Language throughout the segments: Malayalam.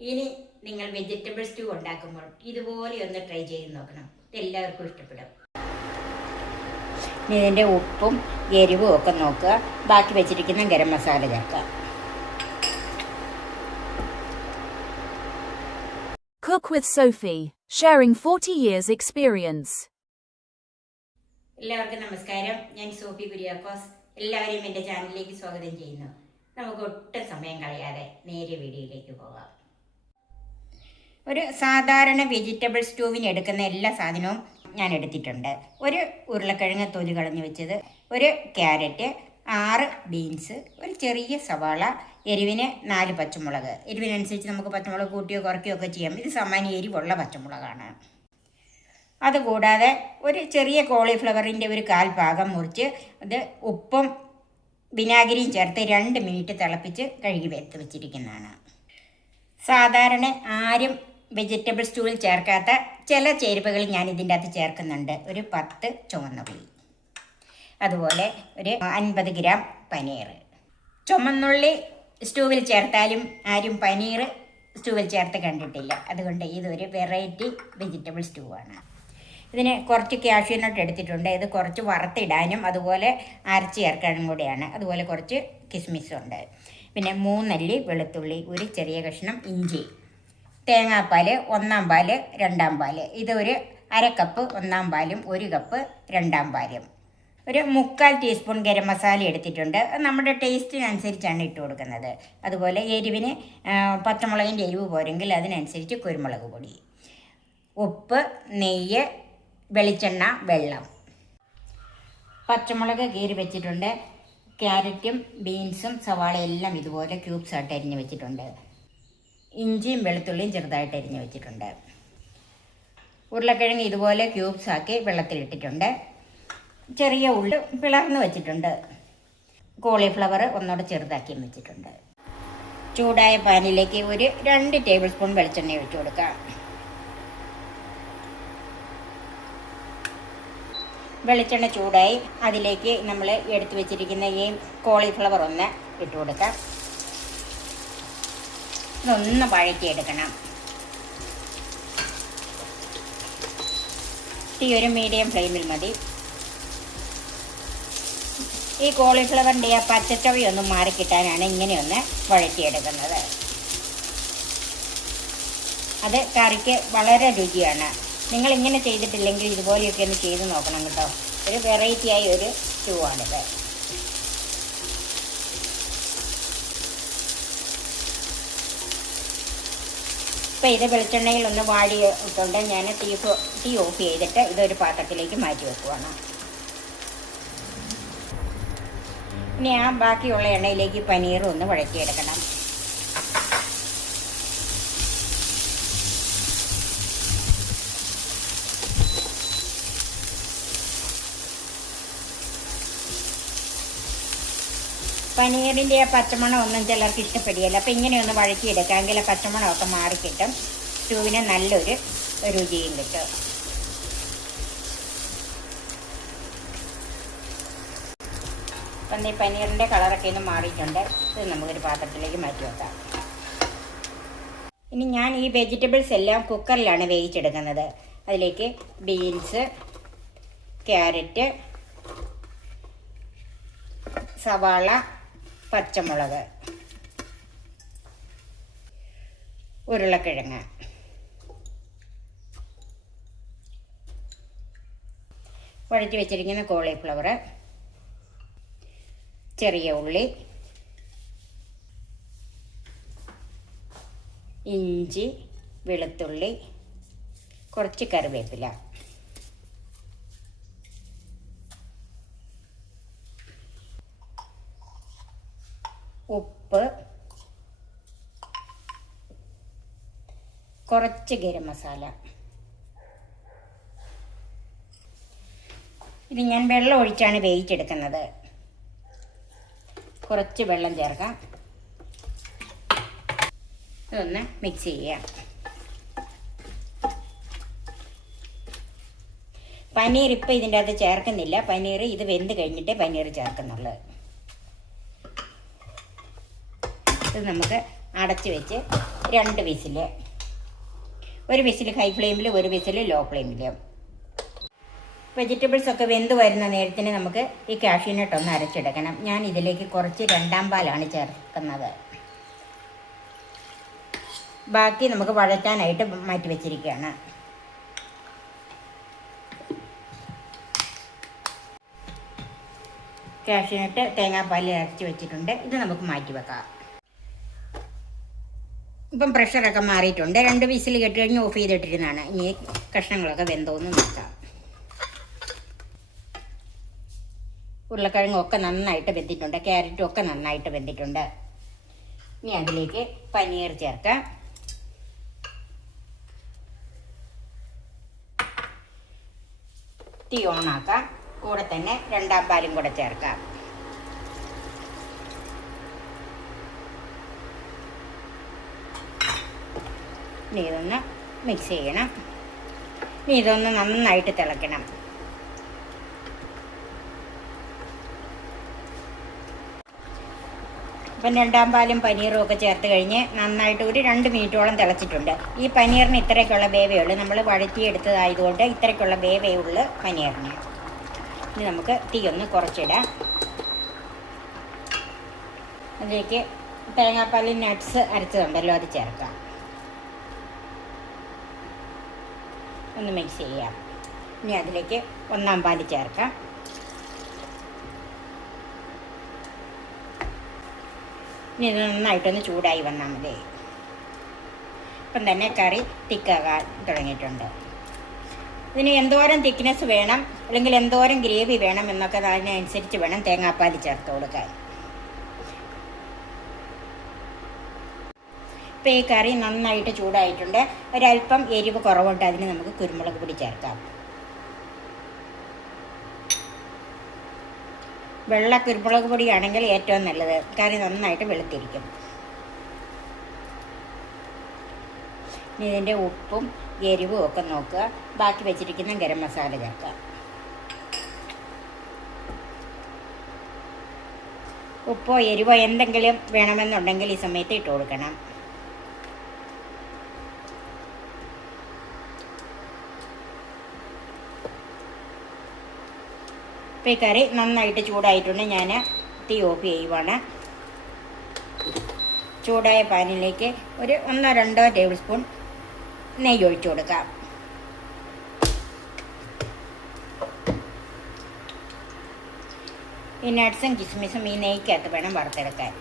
ഇനി നിങ്ങൾ വെജിറ്റബിൾ സ്റ്റൂ ഉണ്ടാക്കുമ്പോൾ ഇതുപോലെ ഒന്ന് ട്രൈ ചെയ്ത് നോക്കണം. എല്ലാവർക്കും ഇഷ്ടപ്പെടും. ഇതിൻ്റെ ഉപ്പും എരിവും ഒക്കെ നോക്കുക. ബാക്കി വെച്ചിരിക്കുന്ന ഗരം മസാല ചേർക്കുക. Cook with Sophie, sharing 40 years experience. എല്ലാവർക്കും നമസ്കാരം. ഞാൻ സോഫി കുര്യാക്കോസ്. എല്ലാവരെയും എൻ്റെ ചാനലിലേക്ക് സ്വാഗതം ചെയ്യുന്നു. നമുക്ക് ഒട്ടും സമയം കളയാതെ നേരെ വീഡിയോയിലേക്ക് പോകാം. ഒരു സാധാരണ വെജിറ്റബിൾ സ്റ്റൂവിന് എടുക്കുന്ന എല്ലാ സാധനവും ഞാൻ എടുത്തിട്ടുണ്ട്. ഒരു ഉരുളക്കിഴങ്ങ് തൊലി കളഞ്ഞ് വെച്ചത്, ഒരു ക്യാരറ്റ്, 6 ബീൻസ്, ഒരു ചെറിയ സവാള, എരിവിന് 4 പച്ചമുളക്. എരിവിനനുസരിച്ച് നമുക്ക് പച്ചമുളക് കൂട്ടിയോ കുറയ്ക്കുകയോ ഒക്കെ ചെയ്യാം. ഇത് സാമാന്യ എരിവുള്ള പച്ചമുളകാണ്. അതുകൂടാതെ ഒരു ചെറിയ കോളിഫ്ലവറിൻ്റെ ഒരു 1/4 ഭാഗം മുറിച്ച് അത് ഉപ്പും വിനാഗിരിയും ചേർത്ത് 2 മിനിറ്റ് തിളപ്പിച്ച് കഴുകി വെച്ചിരിക്കുന്നതാണ്. സാധാരണ ആരും വെജിറ്റബിൾ സ്റ്റൂവിൽ ചേർക്കാത്ത ചില ചേരുവകൾ ഞാൻ ഇതിൻ്റെ അകത്ത് ചേർക്കുന്നുണ്ട്. ഒരു 10 ചുവന്നുള്ളി, അതുപോലെ ഒരു 50 ഗ്രാം പനീർ. ചുമന്നുള്ളി സ്റ്റൂവിൽ ചേർത്താലും ആരും പനീർ സ്റ്റൂവിൽ ചേർത്ത് കണ്ടിട്ടില്ല. അതുകൊണ്ട് ഇതൊരു വെറൈറ്റി വെജിറ്റബിൾ സ്റ്റൂവാണ്. ഇതിന് കുറച്ച് കാഷ്യൂ നട്ട് എടുത്തിട്ടുണ്ട്. ഇത് കുറച്ച് വറുത്തിടാനും അതുപോലെ അരച്ച് ചേർക്കാനും കൂടെയാണ്. അതുപോലെ കുറച്ച് കിസ്മിസുണ്ട്. പിന്നെ 3 അല്ലി വെളുത്തുള്ളി, ഒരു ചെറിയ കഷ്ണം ഇഞ്ചി, തേങ്ങാപ്പാൽ 1/4 പാല് 2/4 പാല്. ഇത് ഒരു 1/2 കപ്പ് 1/4 പാലും 1 കപ്പ് 2/4 പാലും. ഒരു 3/4 ടീസ്പൂൺ ഗരം മസാല എടുത്തിട്ടുണ്ട്. നമ്മുടെ ടേസ്റ്റിനനുസരിച്ചാണ് ഇട്ട് കൊടുക്കുന്നത്. അതുപോലെ എരിവിന് പച്ചമുളകിൻ്റെ എരിവ് പോരെങ്കിൽ അതിനനുസരിച്ച് കുരുമുളക് പൊടി, ഉപ്പ്, നെയ്യ്, വെളിച്ചെണ്ണ, വെള്ളം. പച്ചമുളക് കീറി വെച്ചിട്ടുണ്ട്. ക്യാരറ്റും ബീൻസും സവാളയെല്ലാം ഇതുപോലെ ക്യൂബ്സ് ആയിട്ട് അരിഞ്ഞ് വെച്ചിട്ടുണ്ട്. ഇഞ്ചിയും വെളുത്തുള്ളിയും ചെറുതായിട്ട് അരിഞ്ഞ് വെച്ചിട്ടുണ്ട്. ഉരുളക്കിഴങ്ങ് ഇതുപോലെ ക്യൂബ്സ് ആക്കി വെള്ളത്തിലിട്ടിട്ടുണ്ട്. ചെറിയ ഉള്ളി പിളർന്ന് വെച്ചിട്ടുണ്ട്. കോളിഫ്ലവർ ഒന്നുകൂടെ ചെറുതാക്കിയും വെച്ചിട്ടുണ്ട്. ചൂടായ പാനിലേക്ക് ഒരു 2 ടേബിൾ സ്പൂൺ വെളിച്ചെണ്ണ ഒഴിച്ചു കൊടുക്കാം. വെളിച്ചെണ്ണ ചൂടായി അതിലേക്ക് നമ്മൾ എടുത്തു വെച്ചിരിക്കുന്ന ഈ കോളിഫ്ലവർ ഒന്ന് ഇട്ട് കൊടുക്കാം. ഇതൊന്ന് വഴറ്റിയെടുക്കണം. തീ ഒരു മീഡിയം ഫ്ലെയിമിൽ മതി. ഈ കോളിഫ്ലവറിൻ്റെ ആ പച്ചച്ചവി ഒന്ന് മാറിക്കിട്ടാനാണ് ഇങ്ങനെയൊന്ന് വഴറ്റിയെടുക്കുന്നത്. അത് കറിക്ക് വളരെ രുചിയാണ്. നിങ്ങൾ ഇങ്ങനെ ചെയ്തിട്ടില്ലെങ്കിൽ ഇതുപോലെയൊക്കെ ഒന്ന് ചെയ്ത് നോക്കണം കേട്ടോ. ഒരു വെറൈറ്റി ആയ ഒരു സ്റ്റൂ ആണിത്. ഇപ്പം ഇത് വെളിച്ചെണ്ണയിൽ ഒന്ന് വാടിയിട്ടുണ്ട്. ഞാൻ തീ ഓഫ് ചെയ്തിട്ട് ഇതൊരു പാത്രത്തിലേക്ക് മാറ്റി വെക്കുവാണ്. ഇനി ആ ബാക്കിയുള്ള എണ്ണയിലേക്ക് പനീർ ഒന്ന് വഴറ്റിയെടുക്കണം. പനീറിൻ്റെ ആ പച്ചമണം ഒന്നും ചിലർക്ക് ഇഷ്ടപ്പെടുകയില്ല. അപ്പം ഇങ്ങനെയൊന്ന് വഴറ്റിയെടുക്കാമെങ്കിൽ പച്ചമണമൊക്കെ മാറിക്കിട്ടും. സ്റ്റൂവിന് നല്ലൊരു രുചിയും കിട്ടും. അപ്പം ഈ പനീറിൻ്റെ കളറൊക്കെ ഒന്ന് മാറിയിട്ടുണ്ട്. ഇത് നമുക്കൊരു പാത്രത്തിലേക്ക് മാറ്റി വെക്കാം. ഇനി ഞാൻ ഈ വെജിറ്റബിൾസ് എല്ലാം കുക്കറിലാണ് വേവിച്ചെടുക്കുന്നത്. അതിലേക്ക് ബീൻസ്, ക്യാരറ്റ്, സവാള, പച്ചമുളക്, ഉരുളക്കിഴങ്ങ്, വഴറ്റി വെച്ചിരിക്കുന്ന കോളിഫ്ലവർ, ചെറിയ ഉള്ളി, ഇഞ്ചി, വെളുത്തുള്ളി, കുറച്ച് കറിവേപ്പില, ഉപ്പ്, കുറച്ച് ഗരം മസാല. ഇത് ഞാൻ വെള്ളം ഒഴിച്ചാണ് വേവിച്ചെടുക്കുന്നത്. കുറച്ച് വെള്ളം ചേർക്കാം. ഇതൊന്ന് മിക്സ് ചെയ്യാം. പനീർ ഇപ്പം ഇതിൻ്റെ അകത്ത് ചേർക്കുന്നില്ല. പനീർ ഇത് വെന്ത് കഴിഞ്ഞിട്ടേ പനീർ ചേർക്കുന്നുള്ളൂ. ഇത് നമുക്ക് അടച്ച് വെച്ച് 2 വിസിൽ. ഒരു വിസിൽ ഹൈ ഫ്ലെയിമിൽ, ഒരു വിസിൽ ലോ ഫ്ലെയിമിൽ. വെജിറ്റബിൾസ് ഒക്കെ വെന്ത് വരുന്ന നേരത്തിന് നമുക്ക് ഈ കാഷ്യൂനട്ട് ഒന്ന് അരച്ചെടുക്കണം. ഞാൻ ഇതിലേക്ക് കുറച്ച് 2-ാം പാലാണ് ചേർക്കുന്നത്. ബാക്കി നമുക്ക് വഴറ്റാനായിട്ട് മാറ്റി വെച്ചിരിക്കുകയാണ്. കാഷ്യൂനട്ട് തേങ്ങാപ്പാലിൽ അരച്ച് വെച്ചിട്ടുണ്ട്. ഇത് നമുക്ക് മാറ്റി വെക്കാം. ഇപ്പം പ്രഷറൊക്കെ മാറിയിട്ടുണ്ട്. 2 വിസിൽ കെട്ടി കഴിഞ്ഞ് ഓഫ് ചെയ്തിട്ടിരുന്നതാണ്. ഇനി കഷ്ണങ്ങളൊക്കെ വെന്തോന്ന് നോക്കാം. ഉരുളക്കിഴങ്ങൊക്കെ നന്നായിട്ട് വെന്തിട്ടുണ്ട്. ക്യാരറ്റും ഒക്കെ നന്നായിട്ട് വെന്തിട്ടുണ്ട്. ഇനി അതിലേക്ക് പനീർ ചേർക്കാം. തീ ഓണാക്കാം. കൂടെ തന്നെ 2-ാം പാലും കൂടെ ചേർക്കാം. ഇനി ഇതൊന്ന് മിക്സ് ചെയ്യണം. ഇനി ഇതൊന്ന് നന്നായിട്ട് തിളയ്ക്കണം. അപ്പം 2-ാം പാലും പനീറും ഒക്കെ ചേർത്ത് കഴിഞ്ഞ് നന്നായിട്ട് ഒരു 2 മിനിറ്റോളം തിളച്ചിട്ടുണ്ട്. ഈ പനീറിന് ഇത്രയ്ക്കുള്ള വേവേ ഉള്ളൂ. നമ്മൾ വഴറ്റിയെടുത്തതായതുകൊണ്ട് ഇത്രയ്ക്കുള്ള വേവേ ഉള്ളൂ പനീറിന്. ഇനി നമുക്ക് തീ ഒന്ന് കുറച്ചിടാം. അതിലേക്ക് തേങ്ങാപ്പാലിൽ നട്ട്സ് അരച്ചതുണ്ടല്ലോ, അത് ചേർക്കാം. ഒന്ന് മിക്സ് ചെയ്യാം. ഇനി അതിലേക്ക് 1-ാം പാല് ചേർക്കാം. ഇനി ഇത് നന്നായിട്ടൊന്ന് ചൂടായി വന്നാൽ മതി. ഇപ്പം തന്നെ കറി തിക്കാകാൻ തുടങ്ങിയിട്ടുണ്ട്. ഇതിന് എന്തോരം തിക്നെസ് വേണം അല്ലെങ്കിൽ എന്തോരം ഗ്രേവി വേണം എന്നൊക്കെ അതിനനുസരിച്ച് വേണം തേങ്ങാപ്പാൽ ചേർത്ത് കൊടുക്കാൻ. ഇപ്പം ഈ കറി നന്നായിട്ട് ചൂടായിട്ടുണ്ട്. ഒരല്പം എരിവ് കുറവുണ്ട്. അതിന് നമുക്ക് കുരുമുളക് പൊടി ചേർക്കാം. വെള്ള കുരുമുളക് പൊടിയാണെങ്കിൽ ഏറ്റവും നല്ലത്. കറി നന്നായിട്ട് വെളുത്തിരിക്കും. ഇനി ഇതിൻ്റെ ഉപ്പും എരിവും ഒക്കെ നോക്കുക. ബാക്കി വെച്ചിരിക്കുന്ന ഗരം മസാല ചേർക്കുക. ഉപ്പോ എരിവോ എന്തെങ്കിലും വേണമെന്നുണ്ടെങ്കിൽ ഈ സമയത്ത് ഇട്ട് കൊടുക്കണം. ഇപ്പോൾ ഈ കറി നന്നായിട്ട് ചൂടായിട്ടുണ്ട്. ഞാൻ തീ ഓഫ് ചെയ്യുവാണ്. ചൂടായ പാനിലേക്ക് ഒരു 1-2 ടേബിൾ സ്പൂൺ നെയ്യ് ഒഴിച്ചു കൊടുക്കാം. ഈ നട്ട്സും കിസ്മിസും ഈ നെയ്ക്കകത്ത് വേണം വറുത്തെടുക്കാൻ.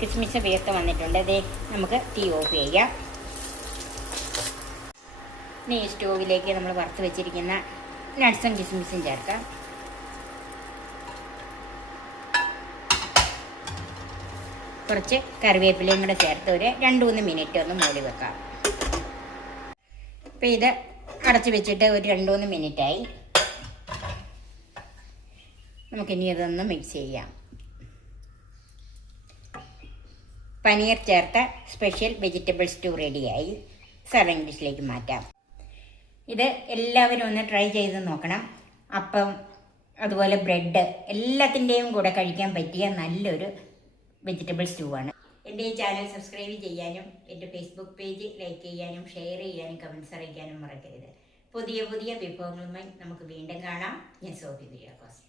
കിസ്മിസ് വേർത്ത് വന്നിട്ടുണ്ട്. അതേ നമുക്ക് തീ ഓഫ് ചെയ്യാം. ഇനി ഈ സ്റ്റോവിലേക്ക് നമ്മൾ വറുത്ത് വെച്ചിരിക്കുന്ന നട്ട്സും കിസ്മിസും ചേർക്കാം. കുറച്ച് കറിവേപ്പിലയും കൂടെ ചേർത്ത് ഒരു 2-3 മിനിറ്റ് ഒന്ന് മൂടി വെക്കാം. അപ്പോൾ ഇത് അടച്ച് വെച്ചിട്ട് ഒരു 2-3 മിനിറ്റായി. നമുക്കിനി ഇതൊന്ന് മിക്സ് ചെയ്യാം. പനീർ ചേർത്ത സ്പെഷ്യൽ വെജിറ്റബിൾ സ്റ്റൂ റെഡിയായി. സർവിംഗ് ഡിഷിലേക്ക് മാറ്റാം. ഇത് എല്ലാവരും ഒന്ന് ട്രൈ ചെയ്ത് നോക്കണം. അപ്പം അതുപോലെ ബ്രെഡ് എല്ലാത്തിൻ്റെയും കൂടെ കഴിക്കാൻ പറ്റിയ നല്ലൊരു വെജിറ്റബിൾ സ്റ്റൂ ആണ്. എൻ്റെ ഈ ചാനൽ സബ്സ്ക്രൈബ് ചെയ്യാനും എൻ്റെ ഫേസ്ബുക്ക് പേജ് ലൈക്ക് ചെയ്യാനും ഷെയർ ചെയ്യാനും കമൻറ്റ്സ് അറിയിക്കാനും മറക്കരുത്. പുതിയ പുതിയ വിഭവങ്ങളുമായി നമുക്ക് വീണ്ടും കാണാം. ഞാൻ സോഫി കുര്യാക്കോസ്.